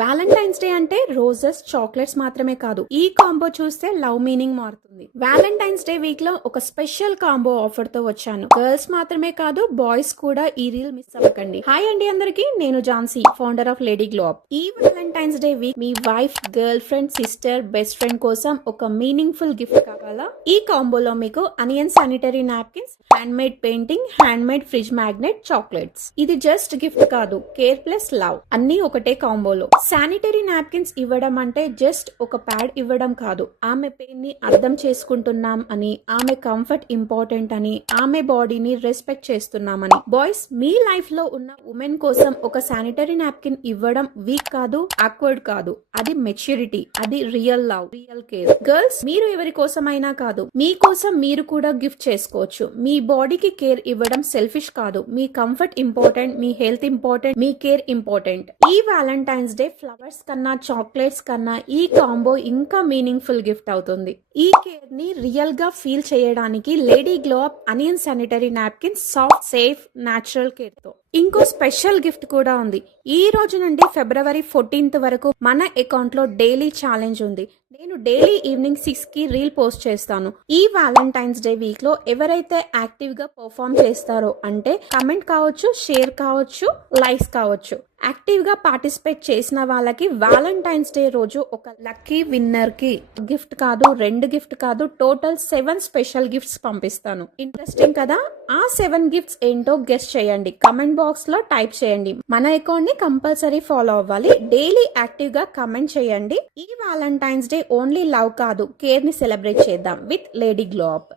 Valentine's day అంటే roses chocolates మాత్రమే కాదు, ఈ కాంబో చూస్తే లవ్ మీనింగ్ మారుతుంది. వ్యాలంటైన్స్ డే వీక్ లో ఒక స్పెషల్ కాంబో ఆఫర్ తో వచ్చాను. గర్ల్స్ మాత్రమే కాదు, బాయ్స్ కూడా ఈ రీల్ మిస్ అవ్వకండి. హాయ్ అండి అందరికి, నేను Jhansi, founder of Lady Glow Up. ఈ వ్యాలంటైన్స్ డే వీక్ మీ wife, girlfriend, sister, best friend కోసం ఒక మీనింగ్ గిఫ్ట్ కావాలా? ఈ కాంబోలో మీకు onion sanitary napkins, handmade painting, handmade fridge magnet, chocolates. ఇది జస్ట్ గిఫ్ట్ కాదు, కేర్ ప్లస్ లవ్ అన్ని ఒకటే కాంబోలో. శానిటరీ నాప్కిన్స్ ఇవ్వడం అంటే జస్ట్ ఒక ప్యాడ్ ఇవ్వడం కాదు, ఆమె పెయిన్ ని అర్థం చేసుకుంటున్నాం అని, ఆమె కంఫర్ట్ ఇంపార్టెంట్ అని, ఆమె బాడీని రెస్పెక్ట్ చేస్తున్నామని. బాయ్స్, మీ లైఫ్ లో ఉన్న ఉమెన్ కోసం ఒక శానిటరీ నాప్కిన్ ఇవ్వడం వీక్ కాదు, ఆక్వర్డ్ కాదు, అది మెచ్యూరిటీ, అది real love, real care. Girls, మీరు ఎవరి కోసమైనా కాదు, మీ కోసం మీరు కూడా గిఫ్ట్ చేసుకోవచ్చు. మీ బాడీకి కేర్ ఇవ్వడం సెల్ఫిష్ కాదు, మీ కంఫర్ట్ ఇంపార్టెంట్, మీ హెల్త్ ఇంపార్టెంట్, మీ కేర్ ఇంపార్టెంట్. ఈ వ్యాలంటైన్స్ డే ఫ్లవర్స్ కన్నా, చాక్లెట్స్ కన్నా ఈ కాంబో ఇంకా మీనింగ్ ఫుల్ గిఫ్ట్ అవుతుంది. ఈ కేర్ ని రియల్ గా ఫీల్ చేయడానికి lady Glow up onion sanitary napkins soft, safe, natural care తో ఇంకో స్పెషల్ గిఫ్ట్ కూడా ఉంది. ఈ రోజు నుండి ఫిబ్రవరి 14th వరకు మన అకౌంట్ లో డైలీ ఛాలెంజ్ ఉంది. నేను డైలీ ఈవినింగ్ 6 కి రీల్ పోస్ట్ చేస్తాను. ఈ వ్యాలంటైన్స్ డే వీక్ లో ఎవరైతే యాక్టివ్ గా పర్ఫామ్ చేస్తారో, అంటే కమెంట్ కావచ్చు, షేర్ కావచ్చు, లైక్స్ కావచ్చు, యాక్టివ్ గా పార్టిసిపేట్ చేసిన వాళ్ళకి వ్యాలంటైన్స్ డే రోజు ఒక లక్కీ విన్నర్ కి గిఫ్ట్ కాదు, 2 గిఫ్ట్ కాదు, టోటల్ 7 స్పెషల్ గిఫ్ట్స్ పంపిస్తాను. ఇంట్రెస్టింగ్ కదా? ఆ 7 గిఫ్ట్స్ ఏంటో గెస్ట్ చేయండి, కమెంట్ బాక్స్ లో టైప్ చేయండి. మన అకౌంట్ ని కంపల్సరీ ఫాలో అవ్వాలి, డైలీ యాక్టివ్ గా కమెంట్ చేయండి. ఈ వ్యాలంటైన్స్ డే ఓన్లీ లవ్ కాదు, కేర్ ని సెలబ్రేట్ చేద్దాం విత్ లేడీ గ్లో అప్.